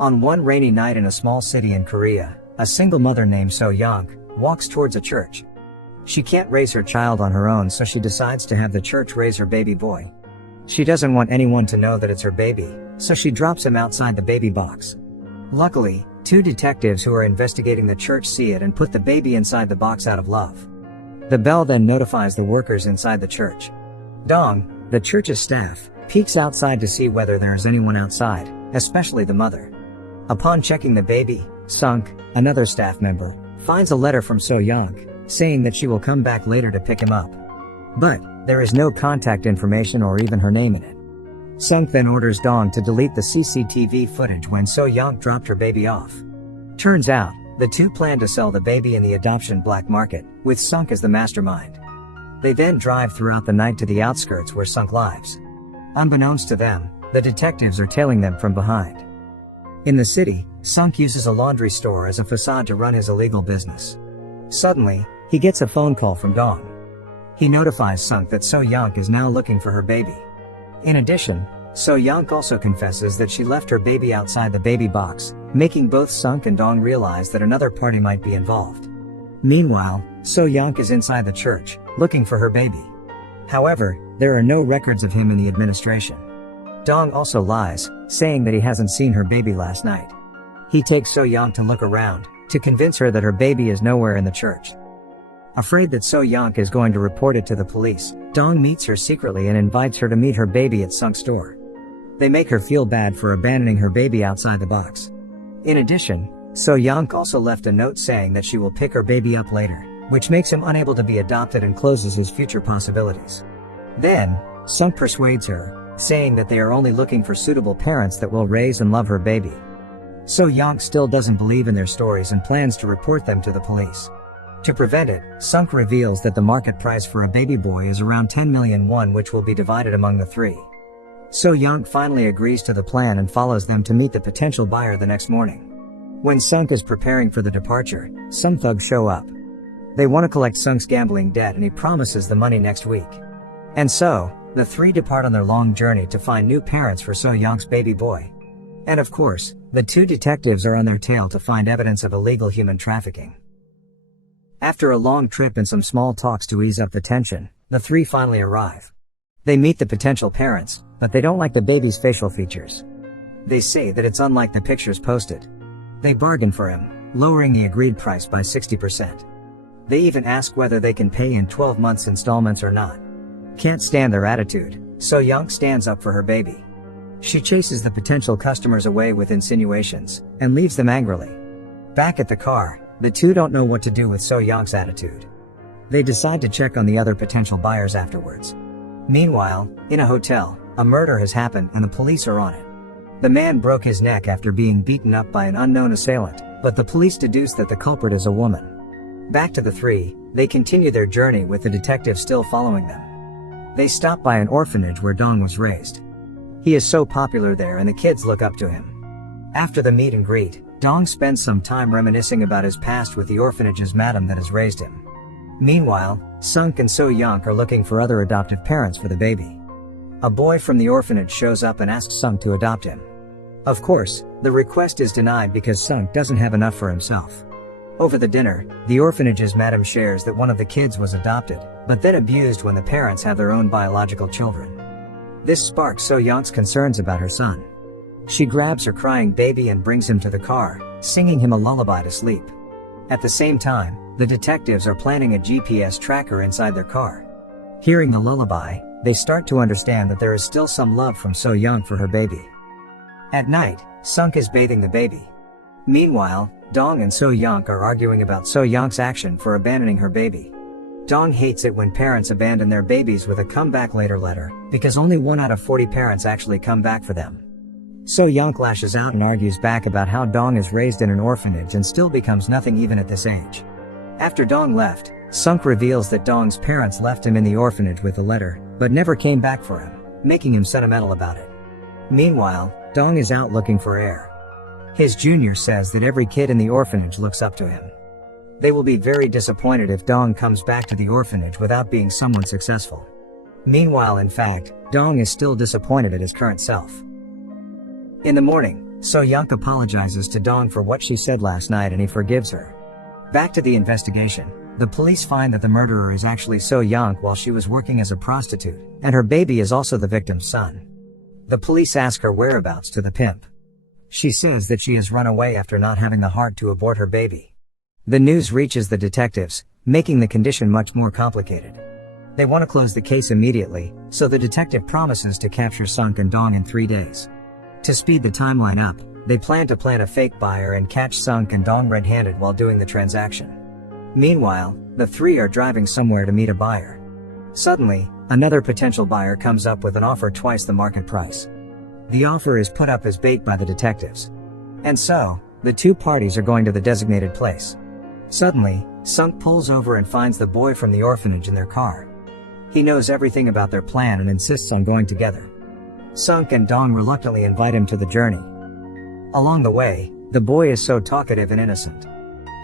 On one rainy night in a small city in Korea, a single mother named So Young walks towards a church. She can't raise her child on her own, so she decides to have the church raise her baby boy. She doesn't want anyone to know that it's her baby, so she drops him outside the baby box. Luckily, two detectives who are investigating the church see it and put the baby inside the box out of love. The bell then notifies the workers inside the church. Dong, the church's staff, peeks outside to see whether there is anyone outside, especially the mother. Upon checking the baby, Sunk, another staff member, finds a letter from So Young, saying that she will come back later to pick him up. But there is no contact information or even her name in it. Sunk then orders Dong to delete the CCTV footage when So Young dropped her baby off. Turns out, the two plan to sell the baby in the adoption black market, with Sunk as the mastermind. They then drive throughout the night to the outskirts where Sunk lives. Unbeknownst to them, the detectives are tailing them from behind. In the city, Sunk uses a laundry store as a facade to run his illegal business. Suddenly, he gets a phone call from Dong. He notifies Sunk that So Young is now looking for her baby. In addition, So Young also confesses that she left her baby outside the baby box, making both Sunk and Dong realize that another party might be involved. Meanwhile, So Young is inside the church, looking for her baby. However, there are no records of him in the administration. Dong also lies, saying that he hasn't seen her baby last night. He takes So Young to look around, to convince her that her baby is nowhere in the church. Afraid that So Young is going to report it to the police, Dong meets her secretly and invites her to meet her baby at Sunk's store. They make her feel bad for abandoning her baby outside the box. In addition, So Young also left a note saying that she will pick her baby up later, which makes him unable to be adopted and closes his future possibilities. Then, Sunk persuades her, saying that they are only looking for suitable parents that will raise and love her baby. So Young still doesn't believe in their stories and plans to report them to the police. To prevent it, Sunk reveals that the market price for a baby boy is around 10 million won, which will be divided among the three. So Young finally agrees to the plan and follows them to meet the potential buyer the next morning. When Sunk is preparing for the departure, some thugs show up. They want to collect Sunk's gambling debt and he promises the money next week. And so, the three depart on their long journey to find new parents for So Young's baby boy. And of course, the two detectives are on their tail to find evidence of illegal human trafficking. After a long trip and some small talks to ease up the tension, the three finally arrive. They meet the potential parents, but they don't like the baby's facial features. They say that it's unlike the pictures posted. They bargain for him, lowering the agreed price by 60%. They even ask whether they can pay in 12 months installments or not. Can't stand their attitude, So Young stands up for her baby. She chases the potential customers away with insinuations, and leaves them angrily. Back at the car, the two don't know what to do with So Young's attitude. They decide to check on the other potential buyers afterwards. Meanwhile, in a hotel, a murder has happened and the police are on it. The man broke his neck after being beaten up by an unknown assailant, but the police deduce that the culprit is a woman. Back to the three, they continue their journey with the detective still following them. They stop by an orphanage where Dong was raised. He is so popular there and the kids look up to him. After the meet and greet, Dong spends some time reminiscing about his past with the orphanage's madam that has raised him. Meanwhile, Sunk and So Young are looking for other adoptive parents for the baby. A boy from the orphanage shows up and asks Sunk to adopt him. Of course, the request is denied because Sunk doesn't have enough for himself. Over the dinner, the orphanage's madam shares that one of the kids was adopted, but then abused when the parents have their own biological children. This sparks So Young's concerns about her son. She grabs her crying baby and brings him to the car, singing him a lullaby to sleep. At the same time, the detectives are planning a GPS tracker inside their car. Hearing the lullaby, they start to understand that there is still some love from So Young for her baby. At night, Sunk is bathing the baby. Meanwhile, Dong and So Young are arguing about So Young's action for abandoning her baby. Dong hates it when parents abandon their babies with a come back later letter, because only 1 out of 40 parents actually come back for them. So Young lashes out and argues back about how Dong is raised in an orphanage and still becomes nothing even at this age. After Dong left, Sunk reveals that Dong's parents left him in the orphanage with a letter, but never came back for him, making him sentimental about it. Meanwhile, Dong is out looking for air. His junior says that every kid in the orphanage looks up to him. They will be very disappointed if Dong comes back to the orphanage without being someone successful. Meanwhile, in fact, Dong is still disappointed at his current self. In the morning, So Young apologizes to Dong for what she said last night and he forgives her. Back to the investigation. The police find that the murderer is actually So Young while she was working as a prostitute, and her baby is also the victim's son. The police ask her whereabouts to the pimp. She says that she has run away after not having the heart to abort her baby. The news reaches the detectives, making the condition much more complicated. They want to close the case immediately, so the detective promises to capture Sunk and Dong in 3 days. To speed the timeline up, they plan to plant a fake buyer and catch Sunk and Dong red-handed while doing the transaction. Meanwhile, the three are driving somewhere to meet a buyer. Suddenly, another potential buyer comes up with an offer twice the market price. The offer is put up as bait by the detectives. And so, the two parties are going to the designated place. Suddenly, Sunk pulls over and finds the boy from the orphanage in their car. He knows everything about their plan and insists on going together. Sunk and Dong reluctantly invite him to the journey. Along the way, the boy is so talkative and innocent.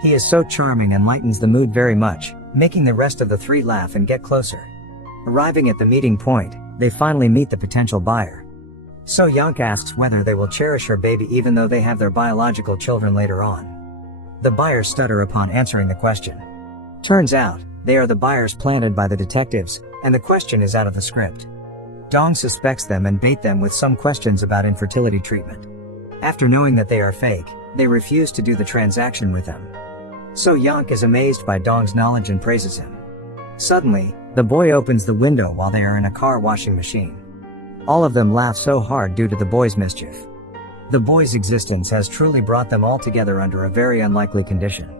He is so charming and lightens the mood very much, making the rest of the three laugh and get closer. Arriving at the meeting point, they finally meet the potential buyer. So Young asks whether they will cherish her baby even though they have their biological children later on. The buyers stutter upon answering the question. Turns out, they are the buyers planted by the detectives, and the question is out of the script. Dong suspects them and bait them with some questions about infertility treatment. After knowing that they are fake, they refuse to do the transaction with them. So Young is amazed by Dong's knowledge and praises him. Suddenly, the boy opens the window while they are in a car washing machine. All of them laugh so hard due to the boy's mischief. The boy's existence has truly brought them all together under a very unlikely condition.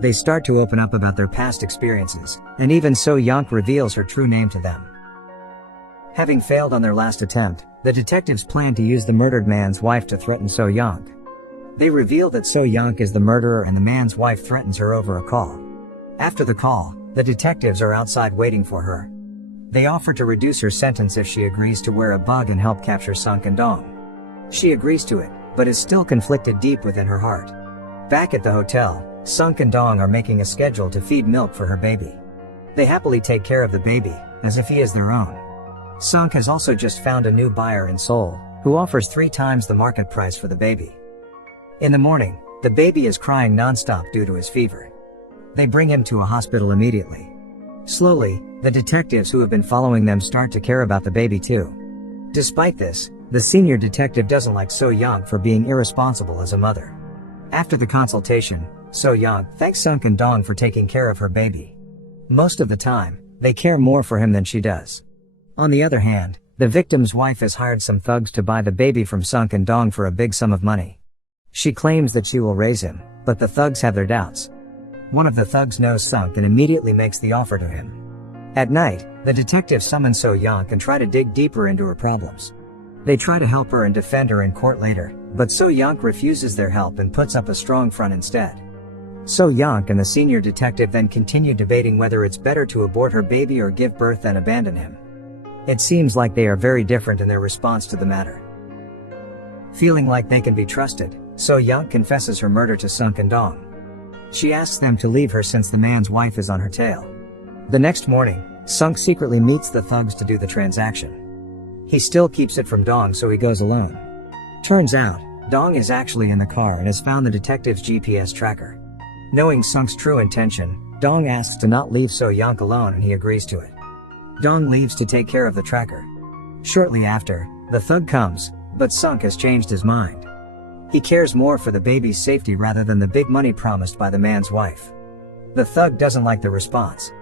They start to open up about their past experiences, and even So Young reveals her true name to them. Having failed on their last attempt, the detectives plan to use the murdered man's wife to threaten So Young. They reveal that So Young is the murderer and the man's wife threatens her over a call. After the call, the detectives are outside waiting for her. They offer to reduce her sentence if she agrees to wear a bug and help capture Sunk and Dong. She agrees to it, but is still conflicted deep within her heart. Back at the hotel, Sunk and Dong are making a schedule to feed milk for her baby. They happily take care of the baby, as if he is their own. Sunk has also just found a new buyer in Seoul, who offers 3 times the market price for the baby. In the morning, the baby is crying non-stop due to his fever. They bring him to a hospital immediately. Slowly, the detectives who have been following them start to care about the baby too. Despite this, the senior detective doesn't like So Young for being irresponsible as a mother. After the consultation, So Young thanks Sunk and Dong for taking care of her baby. Most of the time, they care more for him than she does. On the other hand, the victim's wife has hired some thugs to buy the baby from Sunk and Dong for a big sum of money. She claims that she will raise him, but the thugs have their doubts. One of the thugs knows Sunk and immediately makes the offer to him. At night, the detectives summon So Young and try to dig deeper into her problems. They try to help her and defend her in court later, but So Young refuses their help and puts up a strong front instead. So Young and the senior detective then continue debating whether it's better to abort her baby or give birth than abandon him. It seems like they are very different in their response to the matter. Feeling like they can be trusted, So Young confesses her murder to Sunk and Dong. She asks them to leave her since the man's wife is on her tail. The next morning, Sunk secretly meets the thugs to do the transaction. He still keeps it from Dong, so he goes alone. Turns out, Dong is actually in the car and has found the detective's GPS tracker. Knowing Sunk's true intention, Dong asks to not leave So Young alone and he agrees to it. Dong leaves to take care of the tracker. Shortly after, the thug comes, but Sunk has changed his mind. He cares more for the baby's safety rather than the big money promised by the man's wife. The thug doesn't like the response.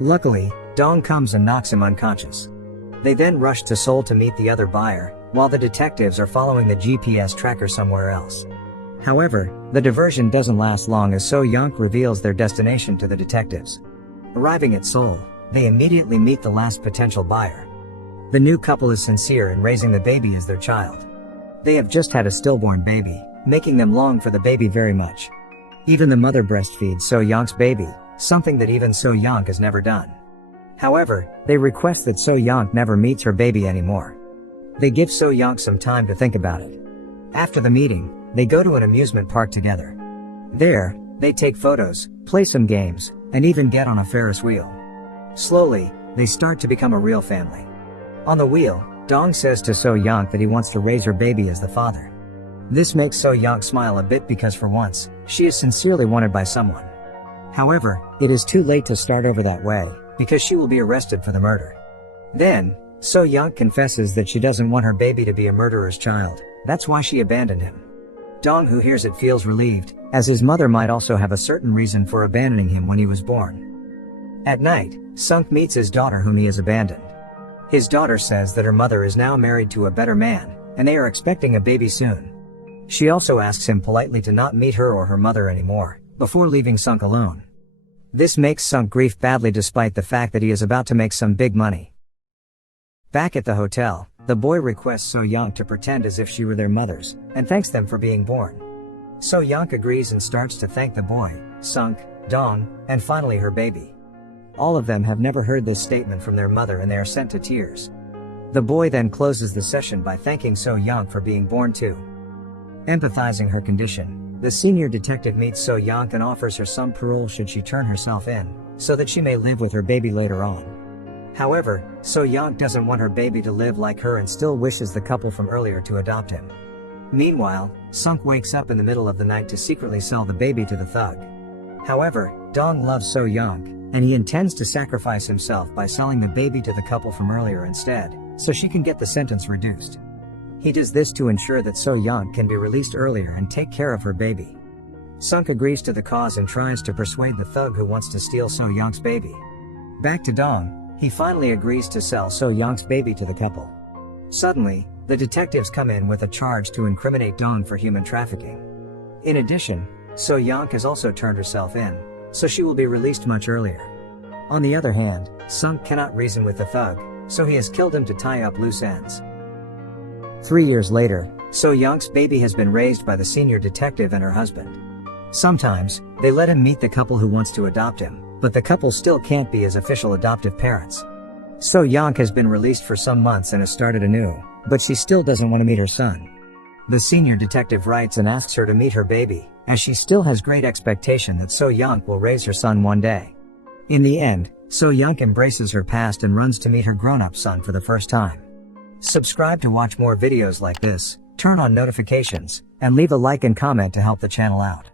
Luckily, Dong comes and knocks him unconscious. They then rush to Seoul to meet the other buyer, while the detectives are following the GPS tracker somewhere else. However, the diversion doesn't last long as So Young reveals their destination to the detectives. Arriving at Seoul, they immediately meet the last potential buyer. The new couple is sincere in raising the baby as their child. They have just had a stillborn baby, making them long for the baby very much. Even the mother breastfeeds So Young's baby, something that even So Young has never done. However, they request that So Young never meets her baby anymore. They give So Young some time to think about it. After the meeting, they go to an amusement park together. There, they take photos, play some games, and even get on a Ferris wheel. Slowly, they start to become a real family. On the wheel, Dong says to So Young that he wants to raise her baby as the father. This makes So Young smile a bit because for once, she is sincerely wanted by someone. However, it is too late to start over that way, because she will be arrested for the murder. Then, So Young confesses that she doesn't want her baby to be a murderer's child, that's why she abandoned him. Dong, who hears it, feels relieved, as his mother might also have a certain reason for abandoning him when he was born. At night, Sunk meets his daughter whom he has abandoned. His daughter says that her mother is now married to a better man, and they are expecting a baby soon. She also asks him politely to not meet her or her mother anymore, before leaving Sunk alone. This makes Sunk grieve badly despite the fact that he is about to make some big money. Back at the hotel, the boy requests So Young to pretend as if she were their mothers, and thanks them for being born. So Young agrees and starts to thank the boy, Sunk, Dong, and finally her baby. All of them have never heard this statement from their mother and they are sent to tears. The boy then closes the session by thanking So Young for being born too. Empathizing her condition, the senior detective meets So Young and offers her some parole should she turn herself in, so that she may live with her baby later on. However, So Young doesn't want her baby to live like her and still wishes the couple from earlier to adopt him. Meanwhile, Sunk wakes up in the middle of the night to secretly sell the baby to the thug. However, Dong loves So Young, and he intends to sacrifice himself by selling the baby to the couple from earlier instead, so she can get the sentence reduced. He does this to ensure that So Young can be released earlier and take care of her baby. Sunk agrees to the cause and tries to persuade the thug who wants to steal So Young's baby. Back to Dong, he finally agrees to sell So Young's baby to the couple. Suddenly, the detectives come in with a charge to incriminate Dong for human trafficking. In addition, So Young has also turned herself in, so she will be released much earlier. On the other hand, Sunk cannot reason with the thug, so he has killed him to tie up loose ends. 3 years later, So Young's baby has been raised by the senior detective and her husband. Sometimes, they let him meet the couple who wants to adopt him, but the couple still can't be his official adoptive parents. So Young has been released for some months and has started anew, but she still doesn't want to meet her son. The senior detective writes and asks her to meet her baby, as she still has great expectation that So Young will raise her son one day. In the end, So Young embraces her past and runs to meet her grown-up son for the first time. Subscribe to watch more videos like this, turn on notifications, and leave a like and comment to help the channel out.